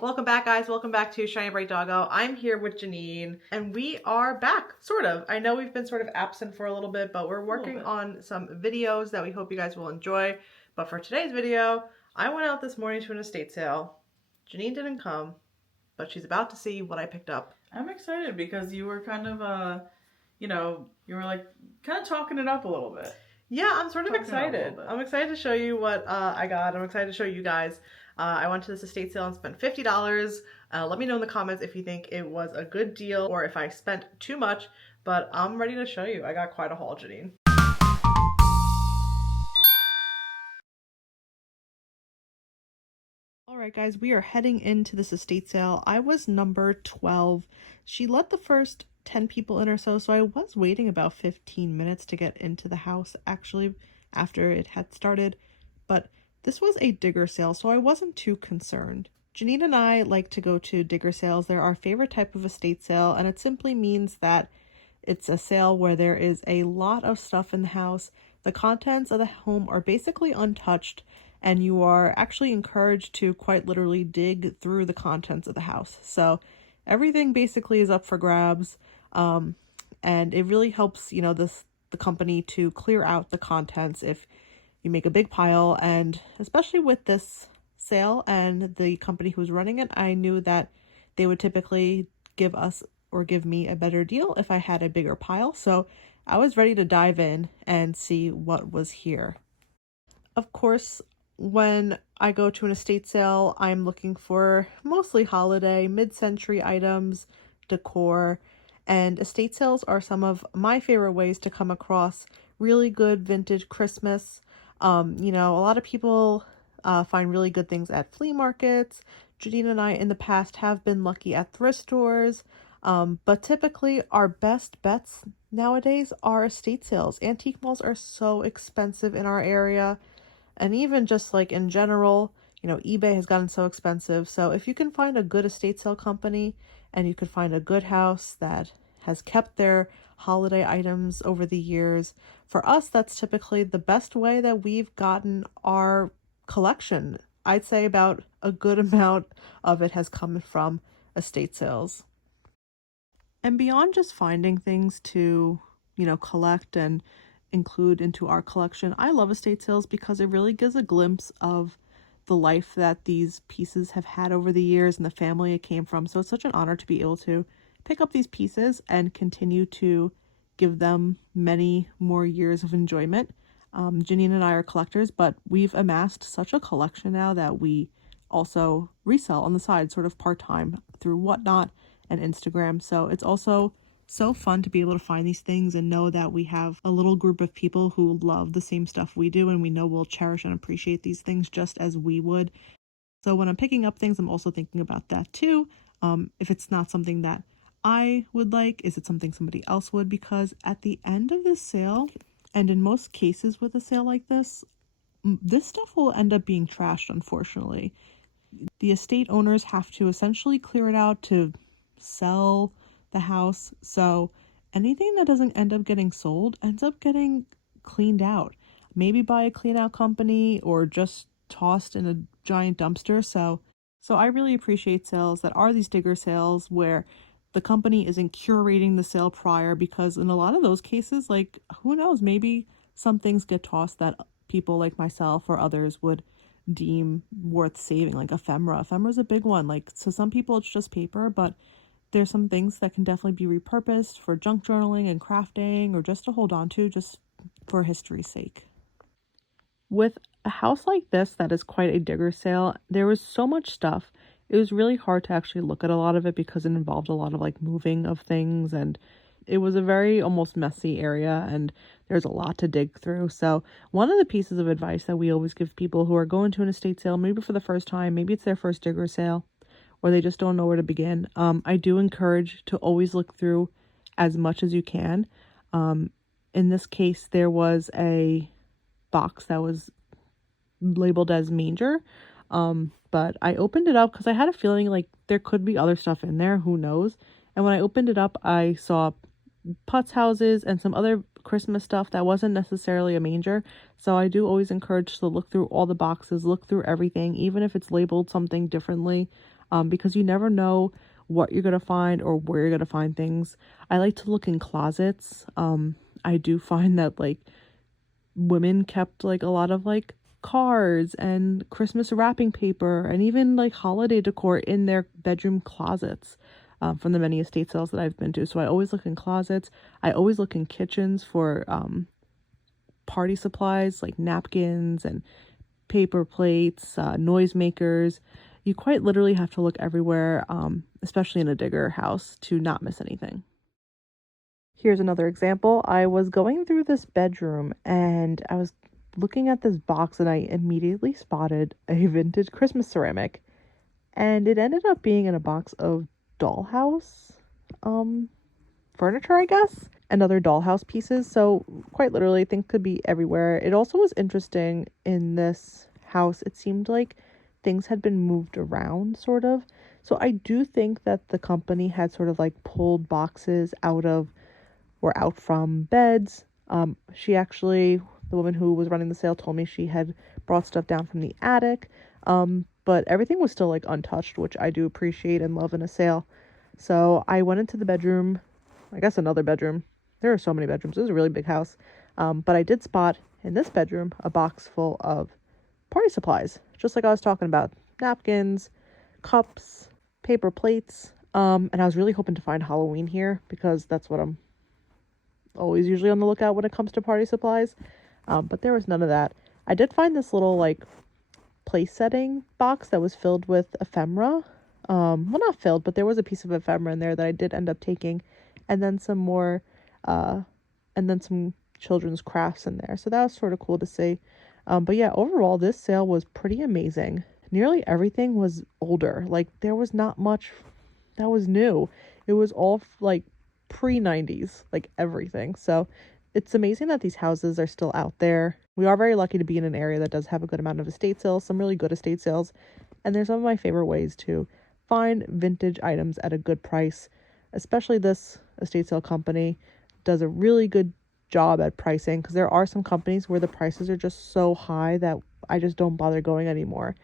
Welcome back, guys. Welcome back to Shiny Bright Doggo. I'm here with Janine, and we are back, sort of. I know we've been sort of absent for a little bit, but we're working on some videos that we hope you guys will enjoy. But for today's video, I went out this morning to an estate sale. Janine didn't come, but she's about to see what I picked up. I'm excited because you were kind of, you were like kind of talking it up a little bit. Yeah, I'm sort of excited. I'm excited to show you what I got. I'm excited to show you guys. I went to this estate sale and spent $50. Let me know in the comments if you think it was a good deal or if I spent too much, but I'm ready to show you. I got quite a haul, Janine. Alright guys, we are heading into this estate sale. I was number 12. She let the first 10 people in or so I was waiting about 15 minutes to get into the house actually after it had started, but this was a digger sale, so I wasn't too concerned. Janine and I like to go to digger sales. They're our favorite type of estate sale, and it simply means that it's a sale where there is a lot of stuff in the house. The contents of the home are basically untouched, and you are actually encouraged to quite literally dig through the contents of the house. So everything basically is up for grabs, and it really helps, the company to clear out the contents if you make a big pile. And especially with this sale and the company who's running it, I knew that they would typically give us or give me a better deal if I had a bigger pile. So I was ready to dive in and see what was here. Of course, when I go to an estate sale, I'm looking for mostly holiday, mid-century items, decor, and estate sales are some of my favorite ways to come across really good vintage Christmas. A lot of people find really good things at flea markets. Janine and I in the past have been lucky at thrift stores, but typically our best bets nowadays are estate sales. Antique malls are so expensive in our area, and even just like in general, eBay has gotten so expensive. So if you can find a good estate sale company and you could find a good house that has kept their holiday items over the years, for us, that's typically the best way that we've gotten our collection. I'd say about a good amount of it has come from estate sales. And beyond just finding things to, collect and include into our collection, I love estate sales because it really gives a glimpse of the life that these pieces have had over the years and the family it came from. So it's such an honor to be able to pick up these pieces and continue to give them many more years of enjoyment. Janine and I are collectors, but we've amassed such a collection now that we also resell on the side, sort of part-time through Whatnot and Instagram. So it's also so fun to be able to find these things and know that we have a little group of people who love the same stuff we do, and we know we'll cherish and appreciate these things just as we would. So when I'm picking up things, I'm also thinking about that too. If it's not something that I would like, is it something somebody else would? Because at the end of this sale, and in most cases with a sale like this stuff will end up being trashed, unfortunately. The estate owners have to essentially clear it out to sell the house. So anything that doesn't end up getting sold ends up getting cleaned out, maybe by a clean out company or just tossed in a giant dumpster. So I really appreciate sales that are these digger sales where the company isn't curating the sale prior, because in a lot of those cases, like, who knows, maybe some things get tossed that people like myself or others would deem worth saving, like ephemera. Ephemera is a big one. Like, so some people it's just paper, but there's some things that can definitely be repurposed for junk journaling and crafting, or just to hold on to just for history's sake. With a house like this that is quite a digger sale, there was so much stuff. It was really hard to actually look at a lot of it because it involved a lot of like moving of things, and it was a very almost messy area, and there's a lot to dig through. So one of the pieces of advice that we always give people who are going to an estate sale, maybe for the first time, maybe it's their first digger sale, or they just don't know where to begin, I do encourage to always look through as much as you can. In this case, there was a box that was labeled as manger, but I opened it up because I had a feeling like there could be other stuff in there, who knows. And when I opened it up, I saw putz houses and some other Christmas stuff that wasn't necessarily a manger. So I do always encourage to look through all the boxes, look through everything, even if it's labeled something differently. because you never know what you're gonna find or where you're gonna find things. I like to look in closets. I do find that like women kept like a lot of like cards and Christmas wrapping paper and even like holiday decor in their bedroom closets, from the many estate sales that I've been to. So I always look in closets. I always look in kitchens for party supplies like napkins and paper plates, noisemakers. You quite literally have to look everywhere, especially in a digger house, to not miss anything. Here's another example. I was going through this bedroom and I was looking at this box and I immediately spotted a vintage Christmas ceramic. And it ended up being in a box of dollhouse furniture, I guess, and other dollhouse pieces. So quite literally things could be everywhere. It also was interesting in this house. It seemed like things had been moved around sort of. So I do think that the company had sort of like pulled boxes out from beds. She actually, the woman who was running the sale told me she had brought stuff down from the attic. But everything was still like untouched, which I do appreciate and love in a sale. So I went into the bedroom, I guess another bedroom. There are so many bedrooms. It was a really big house. But I did spot in this bedroom a box full of party supplies, just like I was talking about. Napkins, cups, paper plates. And I was really hoping to find Halloween here because that's what I'm always usually on the lookout when it comes to party supplies. But there was none of that. I did find this little like place setting box that was filled with ephemera. Well, not filled, but there was a piece of ephemera in there that I did end up taking, and then some more, and then some children's crafts in there. So that was sort of cool to see. But yeah, overall, this sale was pretty amazing. Nearly everything was older. Like there was not much that was new. It was all like pre-90s, like everything. So it's amazing that these houses are still out there. We are very lucky to be in an area that does have a good amount of estate sales, some really good estate sales. And they're some of my favorite ways to find vintage items at a good price. Especially this estate sale company does a really good job at pricing, because there are some companies where the prices are just so high that I just don't bother going anymore.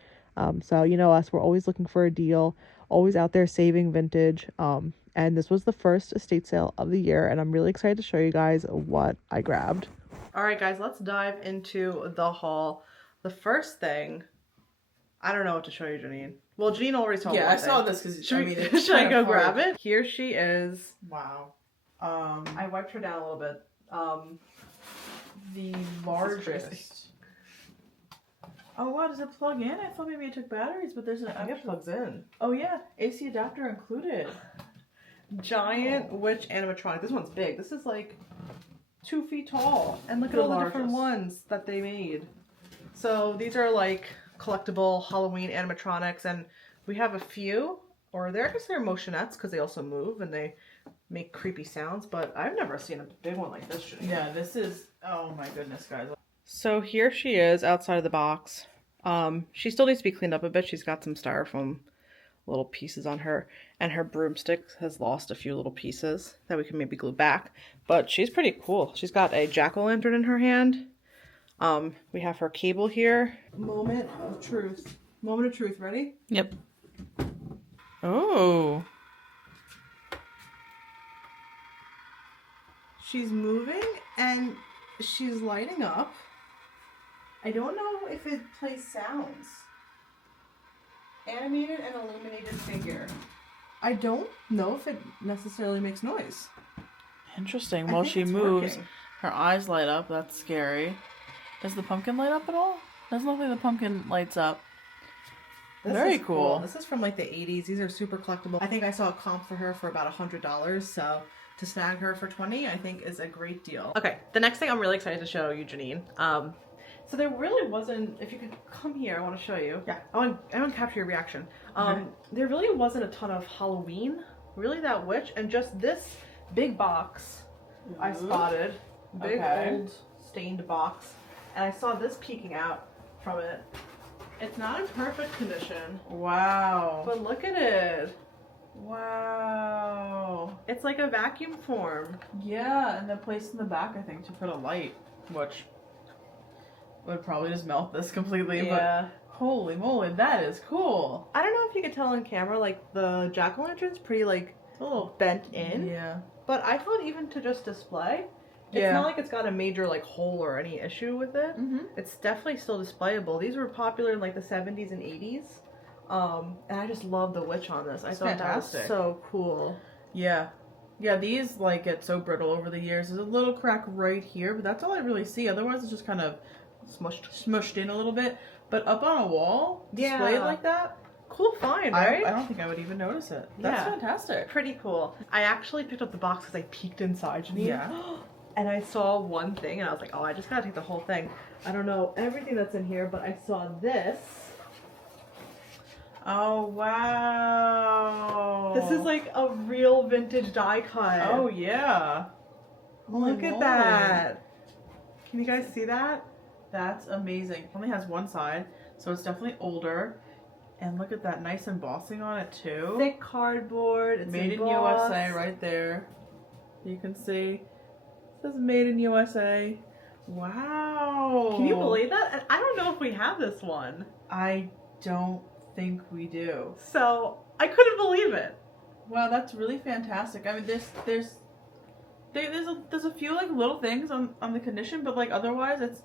So you know us, we're always looking for a deal, always out there saving vintage. And this was the first estate sale of the year, and I'm really excited to show you guys what I grabbed. All right, guys, let's dive into the haul. The first thing, I don't know what to show you, Janine. Well, Janine already saw. Yeah, I saw this because should I go grab it? Here she is. Wow. I wiped her down a little bit. The largest. Oh wow, does it plug in? I thought maybe it took batteries, but there's an I think it plugs in. Oh yeah, AC adapter included. Giant witch animatronic. This one's big. This is like 2 feet tall. And look at all the different ones that they made. So these are like collectible Halloween animatronics, and we have a few, or I guess they're motionettes because they also move and they make creepy sounds, but I've never seen a big one like this. Yeah, this is, oh my goodness, guys. So here she is outside of the box. She still needs to be cleaned up a bit. She's got some styrofoam little pieces on her, and her broomstick has lost a few little pieces that we can maybe glue back, but she's pretty cool. She's got a jack-o'-lantern in her hand. We have her cable here. Moment of truth. Ready? Yep. Oh. She's moving and she's lighting up. I don't know if it plays sounds. Animated and illuminated figure. I don't know if it necessarily makes noise. Interesting. While she moves, her eyes light up. That's scary. Does the pumpkin light up at all? Doesn't look like the pumpkin lights up. Very cool. This is from like the 80s. These are super collectible. I think I saw a comp for her for about $100, so to snag her for $20, I think is a great deal. Okay, the next thing I'm really excited to show you, Janine. So there really wasn't, if you could come here, I want to show you. Yeah. I want to capture your reaction. There really wasn't a ton of Halloween, really that witch, and just this big box I spotted. Big old stained box. And I saw this peeking out from it. It's not in perfect condition. Wow. But look at it. Wow. It's like a vacuum form. Yeah, and the place in the back, I think, to put a light, which would probably just melt this completely. Yeah. Holy moly, that is cool. I don't know if you could tell on camera, like the jack-o'-lantern's pretty like a little bent in. Yeah. But I thought even to just display, it's not like it's got a major like hole or any issue with it. It's definitely still displayable. These were popular in like the 70s and 80s. And I just love the witch on this. I thought that was so cool. Yeah. Yeah, these like get so brittle over the years. There's a little crack right here, but that's all I really see. Otherwise it's just kind of smushed in a little bit. But up on a wall, displayed like that, cool find, right? I don't think I would even notice it. That's fantastic. Pretty cool. I actually picked up the box because I peeked inside, Janine. Yeah. And I saw one thing and I was like, oh, I just gotta take the whole thing. I don't know everything that's in here, but I saw this. Oh, wow. This is like a real vintage die cut. Oh, yeah. Look at that. Can you guys see that? That's amazing. It only has one side, so it's definitely older. And look at that nice embossing on it, too. Thick cardboard. It's made embossed. in USA right there. You can see. It says made in USA. Wow. Can you believe that? And I don't know if we have this one. I don't think we do. So I couldn't believe it. Wow, that's really fantastic. I mean, there's a few like little things on the condition, but like otherwise it's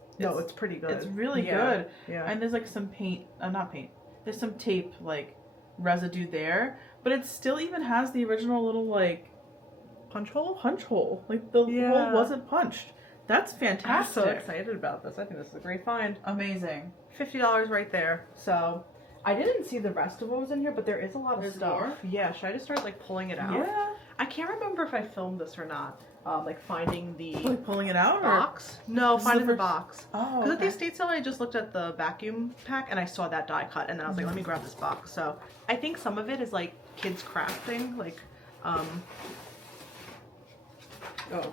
pretty good. It's really good. Yeah. And there's like some paint, not paint. There's some tape like residue there, but it still even has the original little like punch hole. Like the hole wasn't punched. That's fantastic. I'm so excited about this. I think this is a great find. Amazing. $50 right there. So I didn't see the rest of what was in here, but there is a lot of stuff. More? Yeah, should I just start like pulling it out? Yeah. I can't remember if I filmed this or not. Like finding the like pulling it out box. No, finding the box. Oh. Because at the estate sale, I just looked at the vacuum pack and I saw that die cut, and then I was like, let me grab this box. So I think some of it is like kids crafting, like oh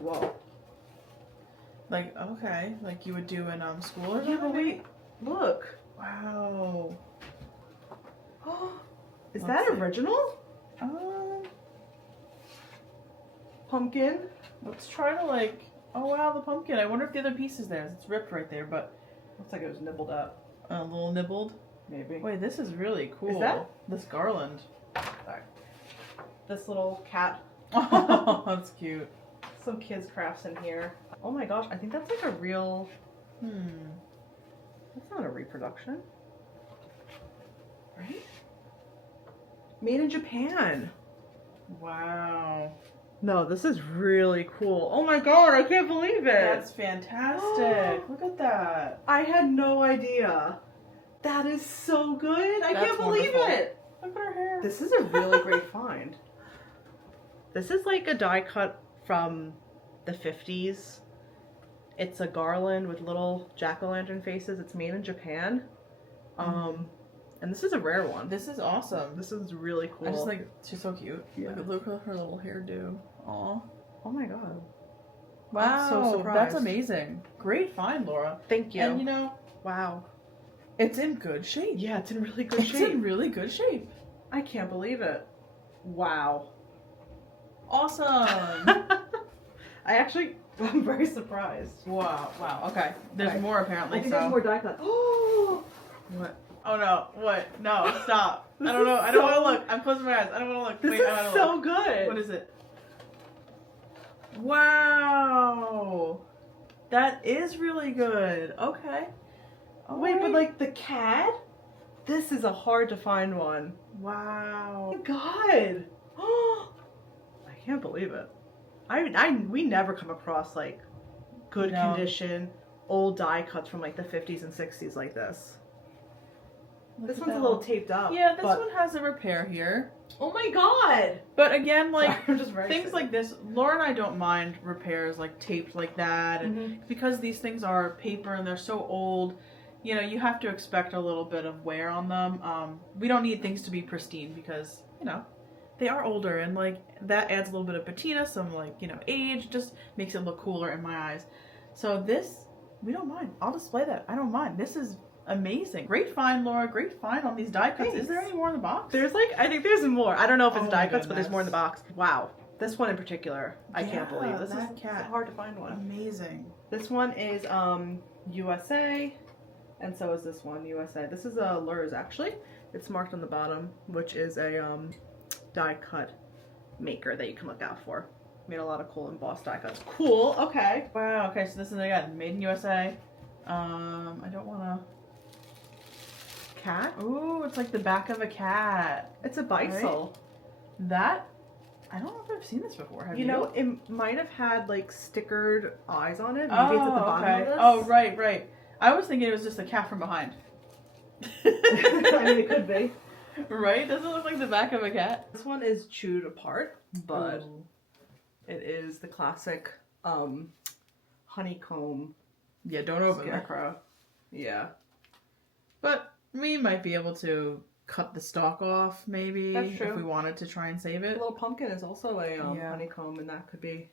whoa. Like okay, like you would do in school or something. Yeah, but wait, look. Wow. Is that original? Pumpkin. Let's try to like. Oh wow, the pumpkin. I wonder if the other piece is there. It's ripped right there, but Looks like it was nibbled up. a little nibbled. Maybe. Wait, this is really cool. Is that? This garland? Sorry. This little cat. Oh, that's cute. Some kids crafts in here. Oh my gosh, I think that's like a real. That's not a reproduction. Right? Made in Japan. Wow. No, this is really cool. Oh my god, I can't believe it. That's fantastic. Look at that. I had no idea. That is so good. I can't believe it. Look at her hair. This is a really great find. This is like a die cut from the 50s. It's a garland with little jack-o'-lantern faces. It's made in Japan. And this is a rare one. This is awesome. This is really cool. I just like, she's so cute. Yeah. Look at her little hairdo. Aw. Oh my god. Wow. I'm so surprised. That's amazing. Great find, Laura. Thank you. And you know, wow. it's in good shape. Yeah, it's in really good shape. It's in really good shape. I can't believe it. Wow. Awesome. I'm very surprised. Wow. Wow. Okay. There's more apparently. I think there's more die cut. Oh! What? Oh no. What? No. Stop. I don't know. I don't want to look. I'm closing my eyes. I don't want to look. This is so good. What is it? Wow. That is really good. Okay. Wait, but like the cat? This is a hard to find one. Wow. Oh my god. I can't believe it. We never come across like good condition old die cuts from like the 50s and 60s like this. This one's a little taped up. Yeah, this one has a repair here. Oh my god! But again, like, Sorry, I'm just very things like this, Laura and I don't mind repairs like taped like that. And because these things are paper and they're so old, you know, you have to expect a little bit of wear on them. We don't need things to be pristine because, you know, they are older and like that adds a little bit of patina, some like, you know, age, just makes it look cooler in my eyes. So this, we don't mind. I'll display that. I don't mind. This is amazing. Great find, Laura. Great find on these die cuts. Thanks. Is there any more in the box? There's like, I think there's more. I don't know if it's die cuts, but there's more in the box. Wow. This one in particular, I can't believe. This is hard to find one. Amazing. This one is USA. And so is this one, USA. This is a Lurs, actually. It's marked on the bottom, which is a die cut maker that you can look out for. Made a lot of cool embossed die cuts. Cool, okay. Wow, okay, so this is again made in USA. I don't wanna. Cat? Ooh, it's like the back of a cat. It's a Beisel. That, I don't know if I've seen this before. Have you? You know, it might have had like stickered eyes on it. Maybe it's at the bottom of this. Oh, right, right. I was thinking it was just a cat from behind. I mean, it could be. Right? Doesn't it look like the back of a cat? This one is chewed apart, but Ooh. it is the classic honeycomb Yeah, don't open that. scarecrow. Yeah. But we might be able to cut the stalk off, maybe, That's true. if we wanted to try and save The it. little pumpkin is also a Yeah. honeycomb, and that could be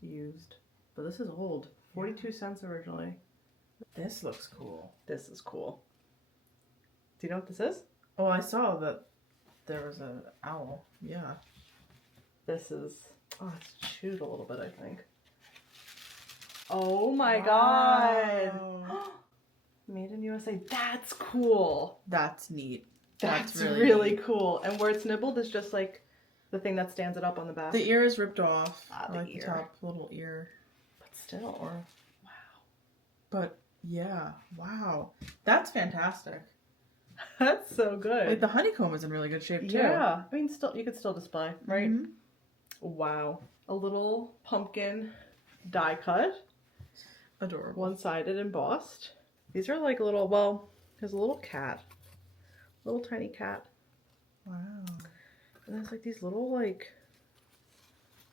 used. But this is old. 42 cents originally. This looks cool. This is cool. Do you know what this is? Oh, I saw that there was an owl. Yeah. This is... Oh, it's chewed a little bit, I think. Oh my god! Wow. Made in USA. That's cool! That's neat. That's really really neat. cool. And where it's nibbled is just like the thing that stands it up on the back. The ear is ripped off. Ah, I the like ear. the top little ear. But still. Or, but yeah, wow. That's fantastic. That's so good. Like the honeycomb is in really good shape too. Yeah. I mean, still, you could still display, right? Mhm. Wow. A little pumpkin die cut. Adorable. One-sided embossed. These are like little, well, there's a little cat. Little tiny cat. Wow. And there's like these little like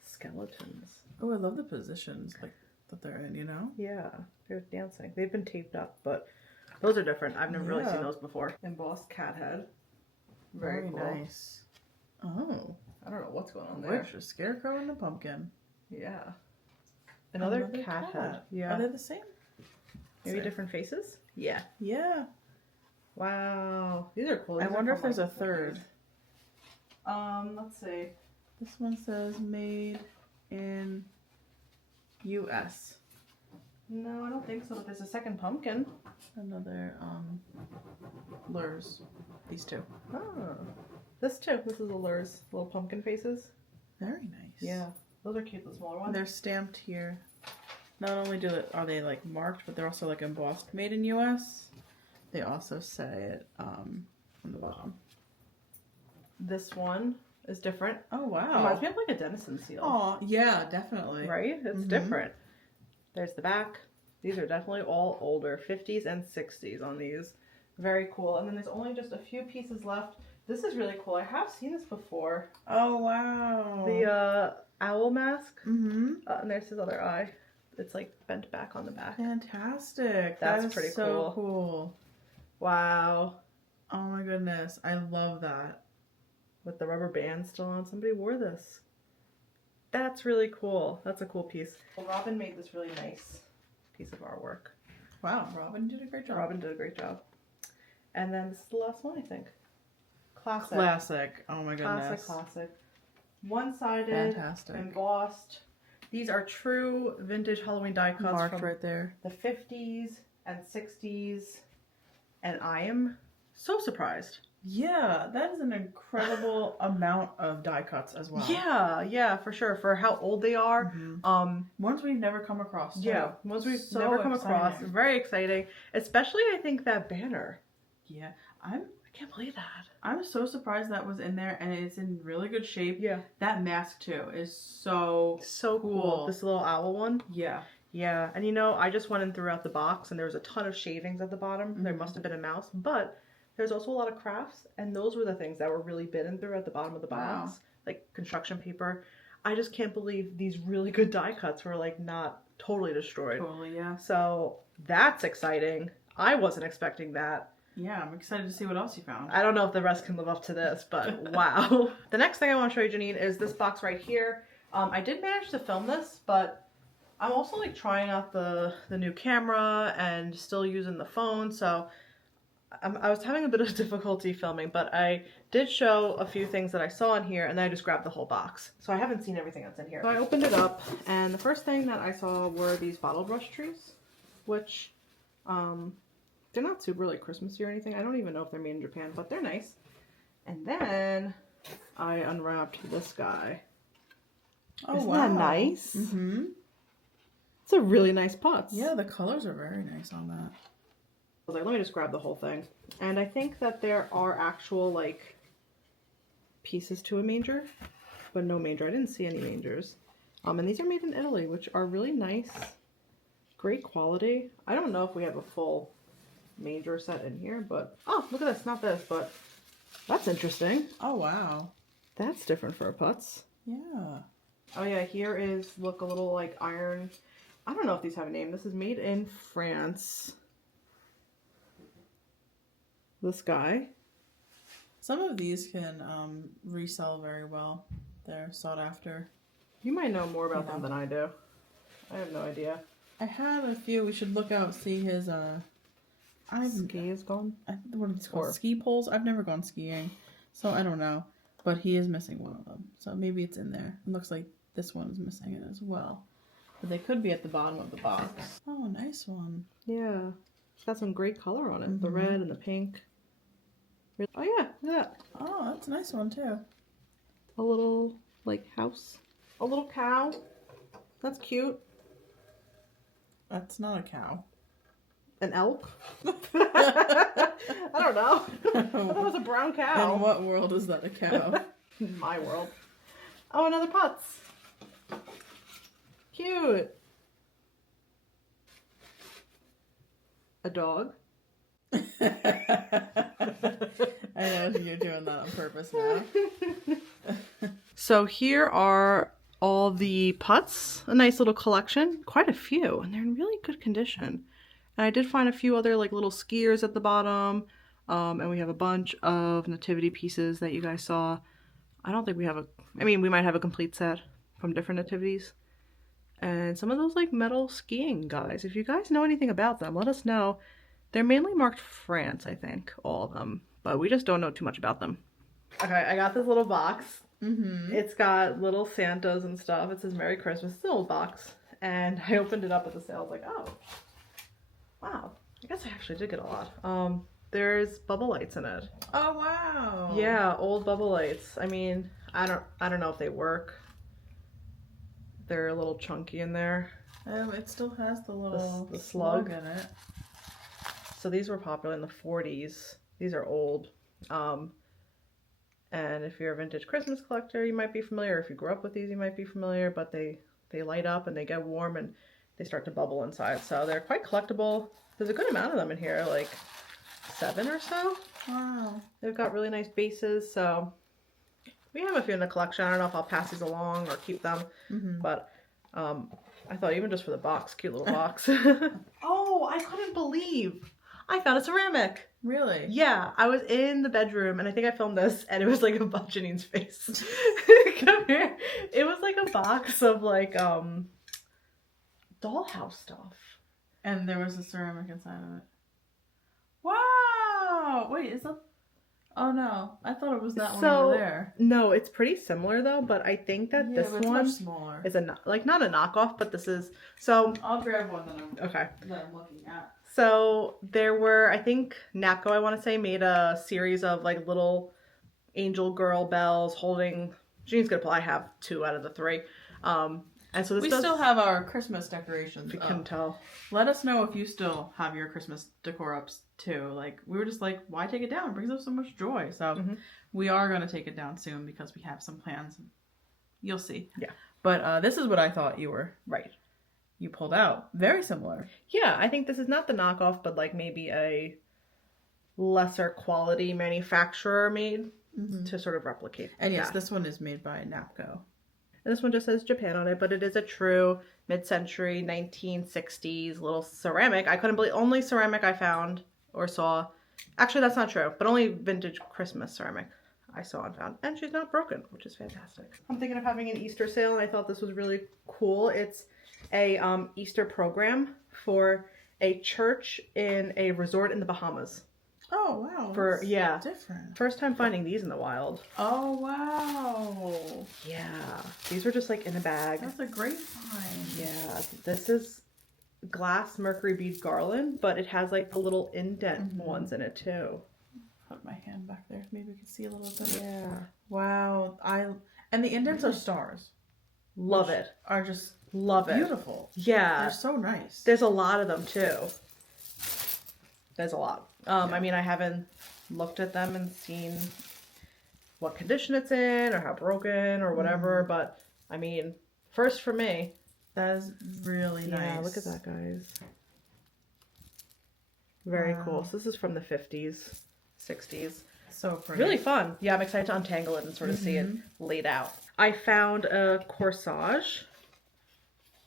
skeletons. Oh, I love the positions like that they're in, you know? Yeah, they're dancing. They've been taped up, but those are different. I've never really Yeah. seen those before. Embossed cat head. Very cool. nice. Oh. I don't know what's going on there. Witch, a scarecrow, and a pumpkin. Yeah. Another cat head. Yeah. Are they the same? Maybe Same. different faces? Yeah. Yeah. Wow. These are cool. I These are wonder from, if there's like, a third. Let's see. This one says made in US. No, I don't think so. But there's a second pumpkin. Another lures. These two. Oh. This too. This is a Lurs. Little pumpkin faces. Very nice. Yeah. Those are cute, the smaller ones. They're stamped here. Not only are they like marked, but they're also like embossed made in US. They also say it on the bottom. This one is different. Oh Reminds me of like a Denison seal. Oh yeah, definitely. Right? It's Mhm. different. There's the back. These are definitely all older, 50s and 60s on these. Very cool. And then there's only just a few pieces left. This is really cool. I have seen this before. Oh wow. The owl mask. Mm-hmm. And there's his other eye. It's like bent back on the back. Fantastic. That's That is pretty so cool. Wow. Oh my goodness. I love that. With the rubber band still on. Somebody wore this. That's really cool. That's a cool piece. Well, Robin made this really nice piece of artwork. Wow, Robin did a great job. Robin did a great job. And then this is the last one, I think. Classic. Classic. Oh my goodness. Classic. One-sided, Fantastic. embossed. These are true vintage Halloween die cuts Marked from right there. the 50s and 60s. And I am so surprised. Yeah, that is an incredible amount of die cuts as well. Yeah, for sure. For how old they are. Mhm. Ones we've never come across. Too. Yeah, ones we've So never come across. exciting. Very exciting. Especially, I think, that banner. Yeah, I can't believe that. I'm so surprised that was in there, and it's in really good shape. Yeah. That mask too is so So cool. Cool. This little owl one. yeah. Yeah, and you know, I just went and threw out the box, and there was a ton of shavings at the bottom. There Mhm. must have been a mouse, but there's also a lot of crafts, and those were the things that were really bitten through at the bottom of the Wow. box, like construction paper. I just can't believe these really good die cuts were like not totally destroyed. Totally, yeah. So that's exciting. I wasn't expecting that. Yeah, I'm excited to see what else you found. I don't know if the rest can live up to this, but wow. The next thing I want to show you, Janine, is this box right here. I did manage to film this, but I'm also like trying out the new camera and still using the phone, so I was having a bit of difficulty filming, but I did show a few things that I saw in here, and then I just grabbed the whole box. So I haven't seen everything that's in here. So I opened it up, and the first thing that I saw were these bottle brush trees, which They're not super like Christmassy or anything. I don't even know if they're made in Japan, but they're nice. And then I unwrapped this guy. Oh, Isn't wow. that nice? Mm-hmm. It's a really nice putz. Yeah, the colors are very nice on that. I was like, let me just grab the whole thing. And I think that there are actual like pieces to a manger, but no manger. I didn't see any mangers. And these are made in Italy, which are really nice. Great quality. I don't know if we have a full manger set in here, but oh, look at this. Not this, but that's interesting. Oh, wow. That's different for a putz. Yeah. Oh yeah, here is, look, a little like iron. I don't know if these have a name. This is made in France. This guy. Some of these can resell very well. They're sought after. You might know more about them than I do. I have no idea. I have a few. We should look out, see his Ski is gone. what it's called, Or- ski poles. I've never gone skiing, so I don't know. But he is missing one of them, so maybe it's in there. It looks like this one is missing it as well. But they could be at the bottom of the box. Oh, nice one. Yeah. It's got some great color on it. The red and the pink. Oh yeah, look at that. Oh, that's a nice one too. A little like house. A little cow. That's cute. That's not a cow. An elk. I don't know. I thought it was a brown cow. In what world is that a cow? In my world. Oh, another putz. Cute. A dog. I know you're doing that on purpose now. So here are all the putts. A nice little collection. Quite a few. And they're in really good condition. And I did find a few other like little skiers at the bottom. And we have a bunch of nativity pieces that you guys saw. I don't think we have we might have a complete set from different nativities. And some of those like metal skiing guys. If you guys know anything about them, let us know. They're mainly marked France, I think, all of them. But we just don't know too much about them. Okay, I got this little box. Mm-hmm. It's got little Santas and stuff. It says Merry Christmas. It's an old box. And I opened it up at the sale. I was like, oh, wow. I guess I actually did get a lot. There's bubble lights in it. Oh wow. Yeah, old bubble lights. I mean, I don't know if they work. They're a little chunky in there. It still has the little The slug. in it. So these were popular in the 40s. These are old. And if you're a vintage Christmas collector, you might be familiar. If you grew up with these, you might be familiar. But they light up and they get warm and they start to bubble inside. So they're quite collectible. There's a good amount of them in here, like 7 or so. Wow. They've got really nice bases. So we have a few in the collection. I don't know if I'll pass these along or keep them. Mm-hmm. But I thought even just for the box, cute little box. Oh, I couldn't believe I found a ceramic. Really? Yeah, I was in the bedroom and I think I filmed this and it was like above Janine's face. Come here. It was like a box of like dollhouse stuff. And there was a ceramic inside of it. Wow! Wait, is that... Oh no, I thought it was that one over there. No, it's pretty similar though, but I think that Yeah, this but it's one much smaller. is like not a knockoff, but this is so. I'll grab one that I'm looking at. So there were, I think Napco, I want to say, made a series of like little angel girl bells holding. Jean's gonna pull. I have 2 out of the 3. And so this We does, still have our Christmas decorations if you up. couldn't tell. Let us know if you still have your Christmas decor up too. Like, we were just like, why take it down? It brings us so much joy. So we are going to take it down soon because we have some plans. You'll see. Yeah. But this is what I thought you were. Right. You pulled out. Very similar. Yeah, I think this is not the knockoff, but like maybe a lesser quality manufacturer made to sort of replicate. And yes, that. this one is made by Napco. And this one just says Japan on it, but it is a true mid-century 1960s little ceramic. I couldn't believe, only ceramic I found or saw. Actually, that's not true, but only vintage Christmas ceramic I saw and found. And she's not broken, which is fantastic. I'm thinking of having an Easter sale, and I thought this was really cool. It's a Easter program for a church in a resort in the Bahamas. Oh, wow. For, yeah. Different. First time finding these in the wild. Oh, wow. Yeah. These were just like in a bag. That's a great find. Yeah, this is glass mercury bead garland, but it has like the little indent ones in it too. Put my hand back there. Maybe we can see a little bit. Yeah. Wow. And the indents are stars. Love it. Are just Love it. beautiful. Yeah. They're so nice. There's a lot of them too. There's a lot. I mean, I haven't looked at them and seen what condition it's in or how broken or whatever, but I mean, first for me. That is really nice. Yeah, look at that, guys. Very cool. So this is from the 50s, 60s. So pretty. Really fun. Yeah, I'm excited to untangle it and sort of see it laid out. I found a corsage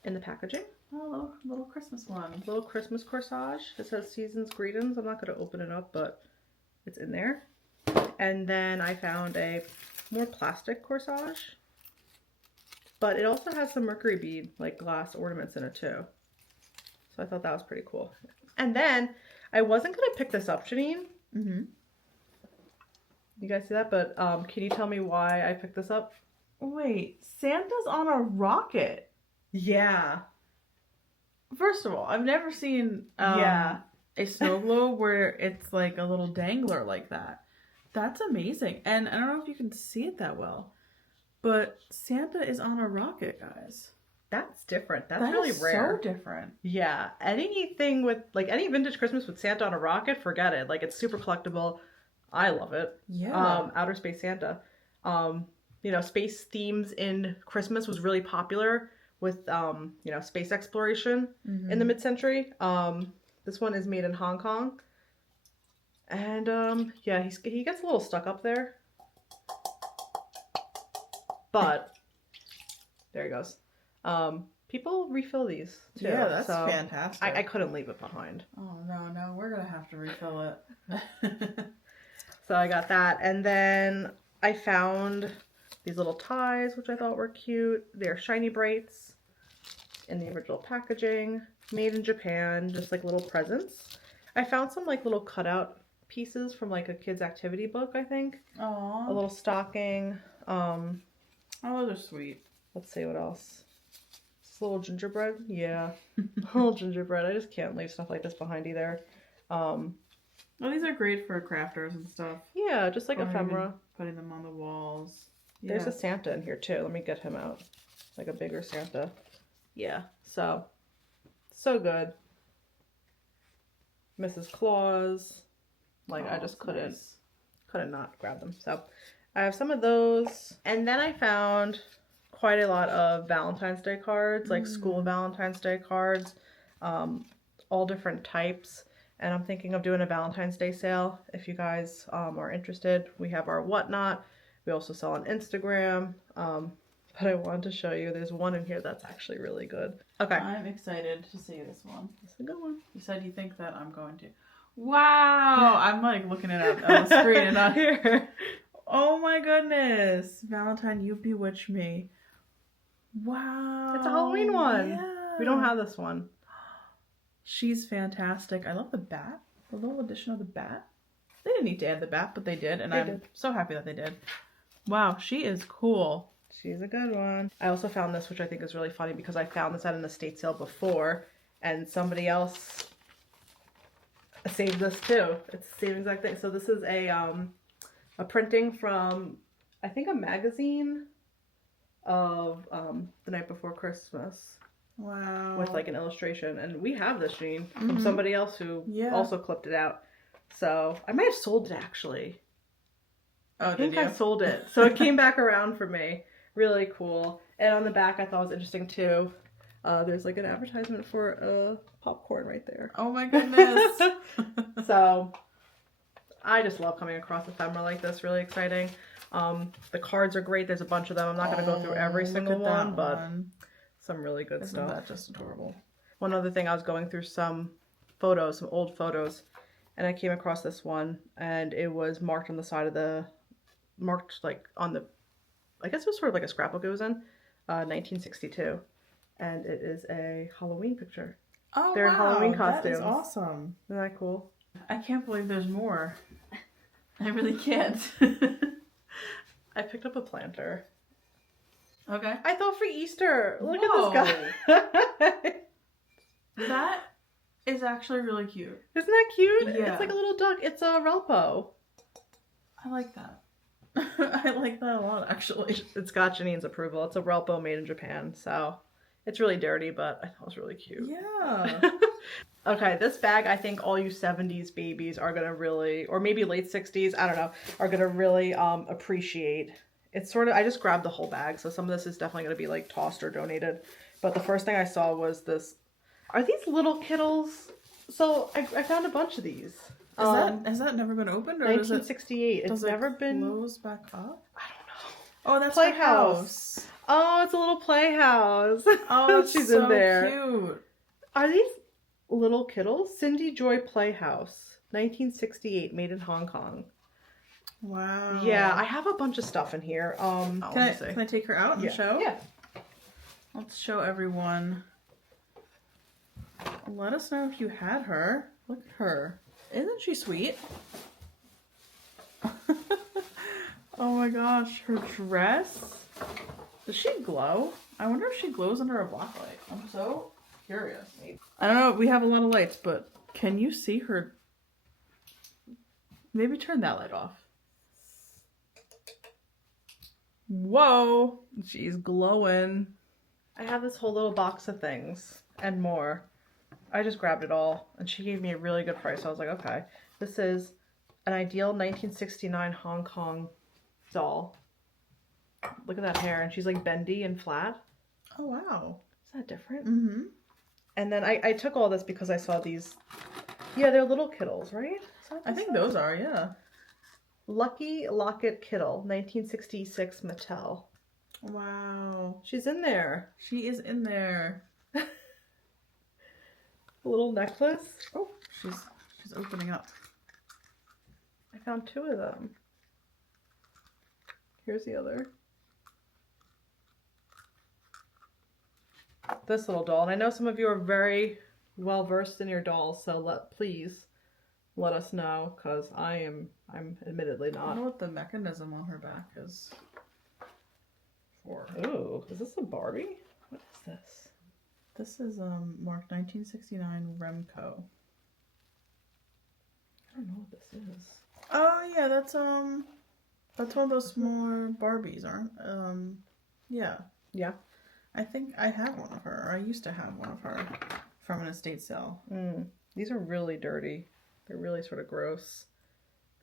in the packaging. Oh, little Christmas one. Little Christmas corsage. It says Season's Greetings. I'm not going to open it up, but it's in there. And then I found a more plastic corsage. But it also has some mercury bead, like glass ornaments in it too. So I thought that was pretty cool. And then I wasn't going to pick this up, Janine. Mm-hmm. You guys see that? But can you tell me why I picked this up? Wait, Santa's on a rocket. Yeah. First of all, I've never seen a snow globe where it's like a little dangler like that. That's amazing. And I don't know if you can see it that well, but Santa is on a rocket, guys. That's different. That's That really is rare. so different. Yeah. Anything with, like, any vintage Christmas with Santa on a rocket, forget it. Like, it's super collectible. I love it. Yeah. Outer Space Santa. You know, space themes in Christmas was really popular with, you know, space exploration in the mid-century. This one is made in Hong Kong. And, yeah, he gets a little stuck up there. But, there he goes. People refill these, too. Yeah, that's so fantastic. I couldn't leave it behind. Oh, no, we're going to have to refill it. So I got that. And then I found these little ties, which I thought were cute. They're shiny brights in the original packaging, made in Japan, just like little presents. I found some like little cutout pieces from like a kid's activity book, I think. Aww. A little stocking. Oh, those are sweet. Let's see what else. Just a little gingerbread. Yeah. A little gingerbread. I just can't leave stuff like this behind either. Well, these are great for crafters and stuff. Yeah, just like Or ephemera. even putting them on the walls. There's a Santa in here too. Let me get him out. Like a bigger Santa. Yeah, so good. Mrs. Claus. Like, I just couldn't not grab them. So I have some of those. And then I found quite a lot of Valentine's Day cards, like school Valentine's Day cards, all different types. And I'm thinking of doing a Valentine's Day sale. If you guys are interested, we have our whatnot. We also sell on Instagram. But I wanted to show you, there's one in here that's actually really good. Okay. I'm excited to see this one. It's a good one. You said you think that I'm going to. Wow! I'm like looking it up on the screen and not here. Oh my goodness. Valentine, you bewitched me. Wow. It's a Halloween one. Yeah. We don't have this one. She's fantastic. I love the bat. The little addition of the bat. They didn't need to add the bat, but they did. And I'm so happy that they did. Wow, she is cool. She's a good one. I also found this, which I think is really funny because I found this at an estate sale before and somebody else saved this too. It's the same exact thing. So this is a printing from, I think, a magazine of The Night Before Christmas. Wow. With like an illustration. And we have this, Jean, from somebody else who also clipped it out. So I might have sold it actually. Oh, I think I sold it. So it came back around for me. Really cool. And on the back I thought was interesting too. There's like an advertisement for popcorn right there. Oh my goodness. So I just love coming across ephemera like this. Really exciting. The cards are great. There's a bunch of them. I'm not going to go through every single one, but some really good stuff. Isn't that just adorable? One other thing, I was going through some photos, some old photos, and I came across this one, and it was marked on the side of the, marked like on the, I guess it was sort of like a scrapbook it was in, 1962, and it is a Halloween picture. Oh, They're in Halloween costumes. That is awesome. Isn't that cool? I can't believe there's more. I really can't. I picked up a planter. Okay. I thought for Easter. Look Whoa. at this guy. That is actually really cute. Isn't that cute? Yeah. It's like a little duck. It's a Relpo. I like that. I like that a lot, actually. It's got Janine's approval. It's a Relpo made in Japan, so it's really dirty, but I thought it was really cute. Yeah. Okay, this bag, I think all you 70s babies are gonna really, or maybe late 60s, I don't know, are gonna really appreciate. It's sort of, I just grabbed the whole bag, so some of this is definitely gonna be like tossed or donated. But the first thing I saw was this. Are these little kittles? So I found a bunch of these. Has that never been opened, or 1968. does It's never been close back up? I don't know. Oh, that's Playhouse. the house. Oh, it's a little playhouse. Oh, that's She's so in there. cute. Are these little kittles? Cindy Joy Playhouse, 1968, made in Hong Kong. Wow. Yeah, I have a bunch of stuff in here. Can I take her out and show? Yeah. Let's show everyone. Let us know if you had her. Look at her. Isn't she sweet? Oh my gosh, her dress. Does she glow? I wonder if she glows under a black light. I'm so curious. I don't know, we have a lot of lights, but can you see her? Maybe turn that light off. Whoa, she's glowing. I have this whole little box of things and more. I just grabbed it all, and she gave me a really good price. I was like, okay. This is an ideal 1969 Hong Kong doll. Look at that hair, and she's like bendy and flat. Oh wow. Is that different? Mm-hmm. And then I took all this because I saw these. Yeah, they're little kittles, right? I think those are, yeah. Lucky Locket Kittle, 1966 Mattel. Wow. She's in there. She is in there. A little necklace. Oh, she's opening up. I found two of them. Here's the other. This little doll. And I know some of you are very well versed in your dolls, so please let us know, because I'm admittedly I don't know not. what the mechanism on her back is for. Ooh, is this a Barbie? What is this? This is marked 1969 Remco. I don't know what this is. Oh yeah, that's one of those smaller Barbies, aren't? Yeah. Yeah. I think I have one of her. Or I used to have one of her from an estate sale. These are really dirty. They're really sort of gross.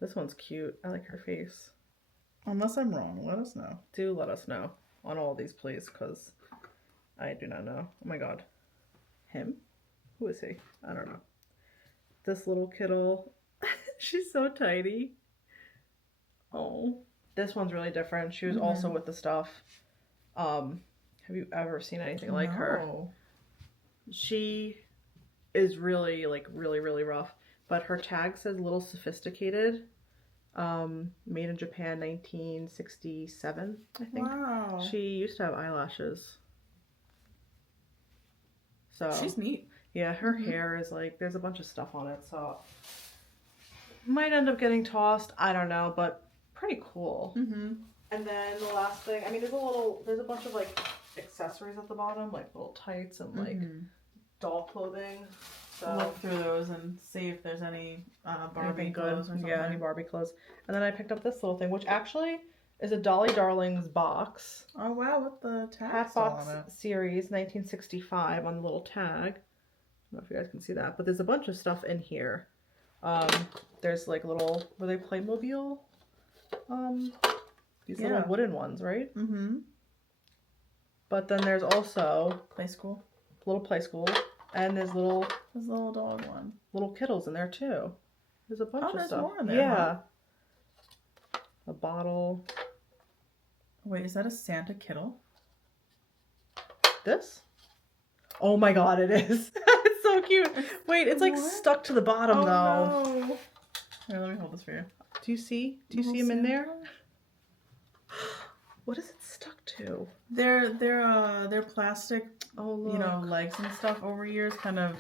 This one's cute. I like her face. Unless I'm wrong, let us know. Do let us know on all these, please, because I do not know. Oh my god. Him? Who is he? I don't know. This little kiddo. She's so tiny. Oh. This one's really different. She was also with the stuff. Have you ever seen anything like her? She is really, like, really rough. But her tag says Little Sophisticated. Made in Japan, 1967, I think. Wow. She used to have eyelashes. So She's neat. yeah, her hair is like, there's a bunch of stuff on it, so might end up getting tossed. I don't know, but pretty cool. Mm-hmm. And then the last thing, I mean, there's a bunch of like accessories at the bottom, like little tights and like doll clothing. So Look through those and see if there's any Barbie anything clothes or something. Yeah, any Barbie clothes. And then I picked up this little thing, which actually is a Dolly Darlings box. Oh wow, with the tag Hatbox on it. Series 1965 on the little tag. I don't know if you guys can see that, but there's a bunch of stuff in here. There's like little, were they Playmobil? These little wooden ones, right? Mm-hmm. But then there's also Play school. little play school, and there's little There's a little dog one. kittles in there too. There's a bunch of there's stuff. more in there, Yeah. A bottle. Wait, is that a Santa Kittle? This? Oh my god, it is. It's so cute. Wait, it's like What? stuck to the bottom though. No. Here, let me hold this for you. Do you see? Do you Little see him in there? Santa? What is it stuck to? They're plastic, Oh look. you know, legs and stuff over years kind of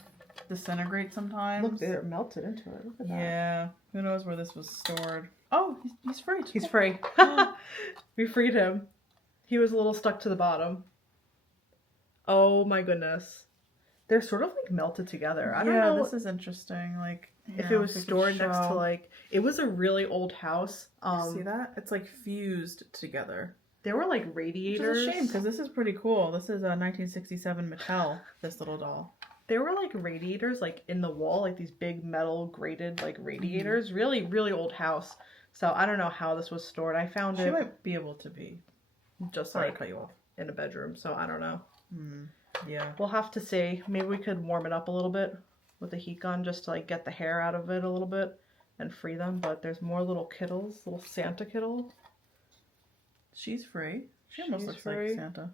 disintegrate sometimes. Look, they're melted into it. Look at that. Yeah. Who knows where this was stored? Oh, he's free. He's free. We freed him. He was a little stuck to the bottom. Oh my goodness. They're sort of like melted together. I don't Yeah, know this is interesting. Like, if yeah, it was if we could stored next to show. like, it was a really old house. See that? It's like fused together. There were like Which radiators. is a shame because this is pretty cool. This is a 1967 Mattel, this little doll. There were like radiators like in the wall, like these big metal grated like radiators. Really, really old house. So I don't know how this was stored. I found She it might be able to be. just Sorry to like cut you off. in a bedroom. So I don't know. Yeah. We'll have to see. Maybe we could warm it up a little bit with a heat gun just to like get the hair out of it a little bit and free them. But there's more little kittles, little Santa kittle. She's free. She almost She's looks free. like Santa.